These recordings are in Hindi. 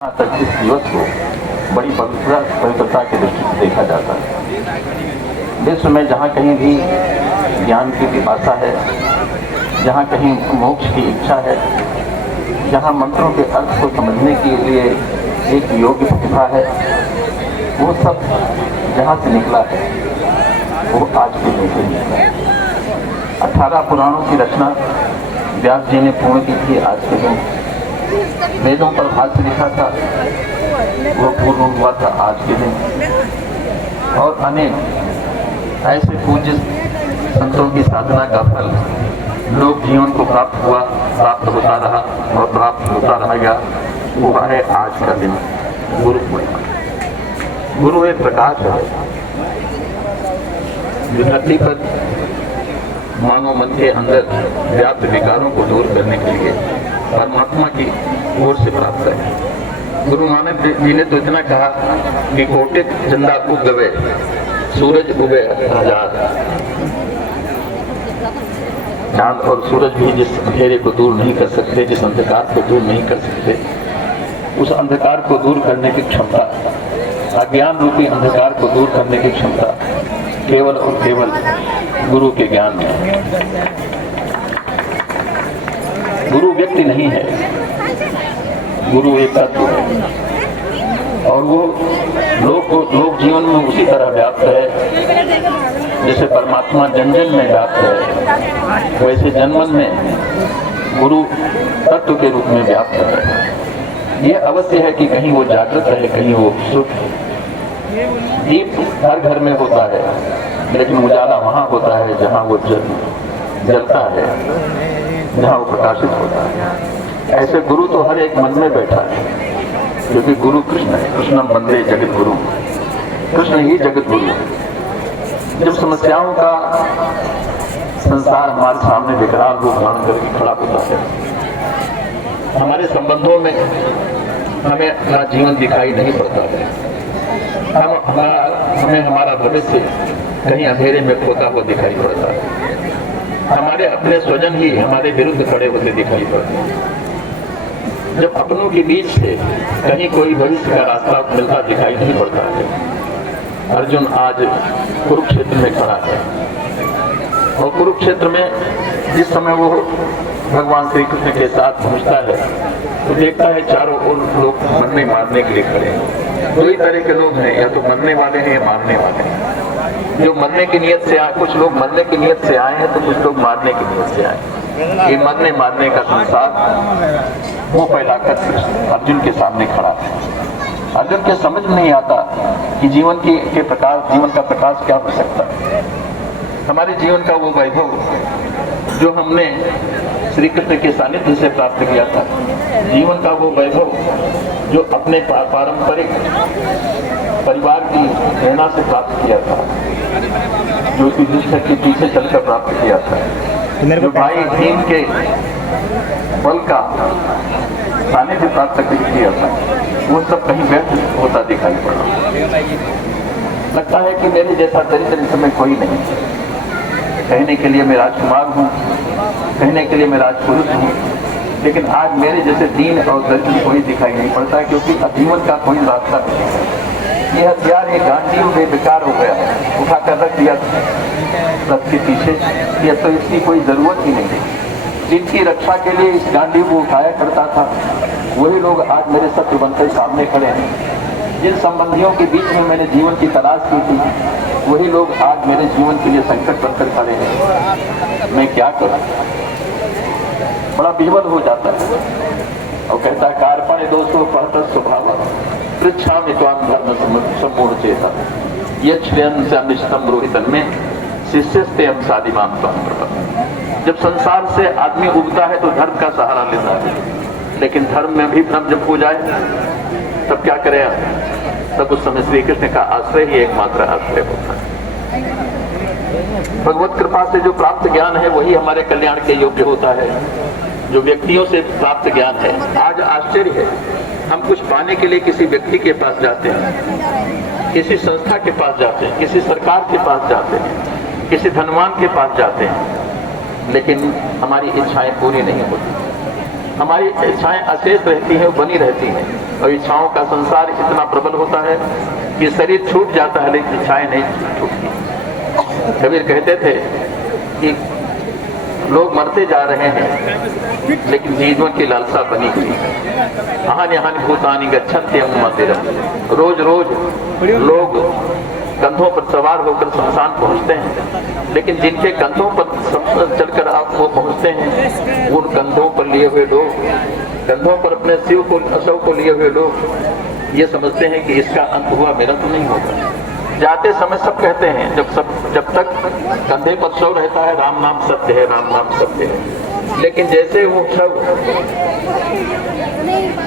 यहाँ तक इस दिवस को बड़ी पवित्रता की दृष्टि से देखा जाता है। विश्व में जहाँ कहीं भी ज्ञान की पिपासा है, जहाँ कहीं मोक्ष की इच्छा है, जहाँ मंत्रों के अर्थ को समझने के लिए एक योग्य प्रतिभा है, वो सब जहाँ से निकला है वो आज के दिन से निकला है। 18 पुराणों की रचना व्यास जी ने पूर्ण की थी आज के दिन। वेदों पर भाष्य लिखा था, वो पूर्ण हुआ था आज के दिन। और अनेक ऐसे पूज्य संतों की साधना का फल लोक जीवन को प्राप्त होता रहा और प्राप्त होता रहेगा। वो है आज का दिन गुरु पूर्णिमा। गुरु एक प्रकाश है जो धरती पर मानव मन के अंदर व्याप्त विकारों को दूर करने के लिए परमात्मा की ओर से प्राप्त है। गुरु नानक जी ने तो इतना कहा कि कोटित चंदा उग गए, सूरज उगे हजार। चांद और सूरज भी जिस अंधेरे को दूर नहीं कर सकते, जिस अंधकार को दूर नहीं कर सकते, उस अंधकार को दूर करने की क्षमता, अज्ञान रूपी अंधकार को दूर करने की क्षमता केवल और केवल गुरु के ज्ञान में है। गुरु व्यक्ति नहीं है, गुरु एक तत्व है और वो लोक जीवन में उसी तरह व्याप्त है जैसे परमात्मा जन जन में व्याप्त है, वैसे जनमन में गुरु तत्व के रूप में व्याप्त है। ये अवश्य है कि कहीं वो जागृत रहे, कहीं वो सुख। दीप हर घर में होता है, लेकिन उजाला वहाँ होता है जहाँ वो जलता है, जहाँ वो प्रकाशित होता है। ऐसे गुरु तो हर एक मन में बैठा है, क्योंकि गुरु कृष्ण है। कृष्णम वंदे जगत गुरु, कृष्ण ही जगत गुरु है। जब समस्याओं का संसार हमारे सामने विकराल रूप धारण करके खड़ा होता है, हमारे संबंधों में हमें अपना जीवन दिखाई नहीं पड़ता है, हमें हमारा भविष्य कहीं अंधेरे में खोता हुआ दिखाई पड़ता है, हमारे अपने स्वजन ही हमारे विरुद्ध खड़े होते दिखाई पड़ते हैं। जब अपनों के बीच से कहीं कोई भविष्य का रास्ता मिलता दिखाई नहीं पड़ता है। अर्जुन आज कुरुक्षेत्र में खड़ा है और कुरुक्षेत्र में जिस समय वो भगवान श्री कृष्ण के साथ पहुंचता है तो देखता है चारों ओर लोग मरने मारने के लिए खड़े हैं। दो ही तरह के लोग हैं, या तो मरने वाले हैं या मारने वाले हैं। जो मरने की नियत से आए, कुछ लोग मरने की नियत से आए हैं तो कुछ लोग मारने की नियत से आए। ये मरने मारने का संसार वो फैलाकर अर्जुन के सामने खड़ा है। अर्जुन के समझ में नहीं आता कि जीवन का प्रकाश क्या हो सकता है। हमारे जीवन का वो वैभव जो हमने श्री कृष्ण के सानिध्य से प्राप्त किया था, जीवन का वो वैभव जो अपने पारंपरिक परिवार की प्रेरणा से प्राप्त किया था, जो युधिष्ठिर के पीछे चलकर प्राप्त किया था, जो भाई भीम के बल का सानिध्य प्राप्त किया था, वो सब कहीं व्यर्थ होता दिखाई पड़ा। लगता है कि मेरे जैसा दरिद्र इस समय कोई नहीं। कहने के लिए मैं राजकुमार हूँ, कहने के लिए मैं राजपुरुष हूँ, लेकिन आज मेरे जैसे दीन और दरिद्र कोई दिखाई नहीं पड़ता, क्योंकि जीवन का कोई रास्ता नहीं है। ये हथियार एक गांडीव बेकार हो गया है, उठाकर रख दिया रथ के पीछे, या तो इसकी कोई जरूरत ही नहीं है। जिनकी रक्षा के लिए इस गांडीव को उठाया करता था, वही लोग आज मेरे शत्रु बनकर सामने खड़े हैं। जिन संबंधियों के बीच में मैंने जीवन की तलाश की थी, वही लोग आज मेरे जीवन के लिए संकट बनकर खड़े हैं। मैं क्या करूं? बड़ा विह्वल हो जाता है और कहता है कार्पण्य दोषों परत स्वभाव पृच्छा में त्वाम धर्म सम्पूर्ण चेता यक्षयन से अमिष्टम रोहितन में शिष्यस्ते हम सादिमान त्वम। जब संसार से आदमी उगता है तो धर्म का सहारा लेता है, लेकिन धर्म में भी भ्रम जब हो जाए तब क्या करे? तब उस समय श्री कृष्ण का आश्रय ही एकमात्र आश्रय होता है। भगवत कृपा से जो प्राप्त ज्ञान है वही हमारे कल्याण के योग्य होता है। जो व्यक्तियों से प्राप्त ज्ञान है, आज आश्चर्य है, हम कुछ पाने के लिए किसी व्यक्ति के पास जाते हैं, किसी संस्था के पास जाते हैं, किसी सरकार के पास जाते हैं, किसी धनवान के पास जाते हैं, लेकिन हमारी इच्छाएं पूरी नहीं होती। हमारी इच्छाएं अशेष रहती हैं, बनी रहती हैं, और इच्छाओं का संसार इतना प्रबल होता है कि शरीर छूट जाता है लेकिन इच्छाएं नहीं छूटती। कबीर कहते थे कि लोग मरते जा रहे हैं लेकिन जीवन की लालसा बनी हुई है। हानि हानि भूतानि गच्छन्ति यम मंदिरम। रोज रोज लोग कंधों पर सवार होकर शमशान पहुंचते हैं, लेकिन जिनके कंधों पर चलकर आप वो पहुंचते हैं, उन कंधों पर लिए हुए लोग, कंधों पर अपने शिव को शव को लिए हुए लोग ये समझते हैं कि इसका अंत हुआ, मेरा तो नहीं होगा। जाते समय सब कहते हैं, जब तक कंधे पर शव रहता है राम नाम सत्य है, राम नाम सत्य है, लेकिन जैसे वो शव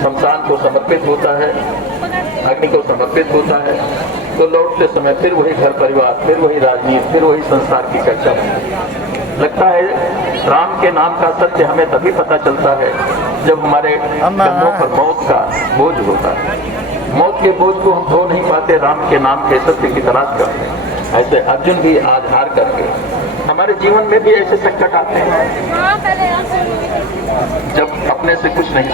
शमशान को समर्पित होता है, अग्नि को समर्पित होता है, तो लौटते समय फिर वही घर परिवार, फिर वही राजनीति, फिर वही संसार की चर्चा होती है। लगता है राम के नाम का सत्य हमें तभी पता चलता है जब हमारे कंधों पर मौत का बोझ होता है। मौत के बोझ को हम धो नहीं पाते, राम के नाम के सत्य की तलाश करते हैं। ऐसे अर्जुन भी आज हार करके, हमारे जीवन में भी ऐसे संकट आते हैं जब अपने से कुछ नहीं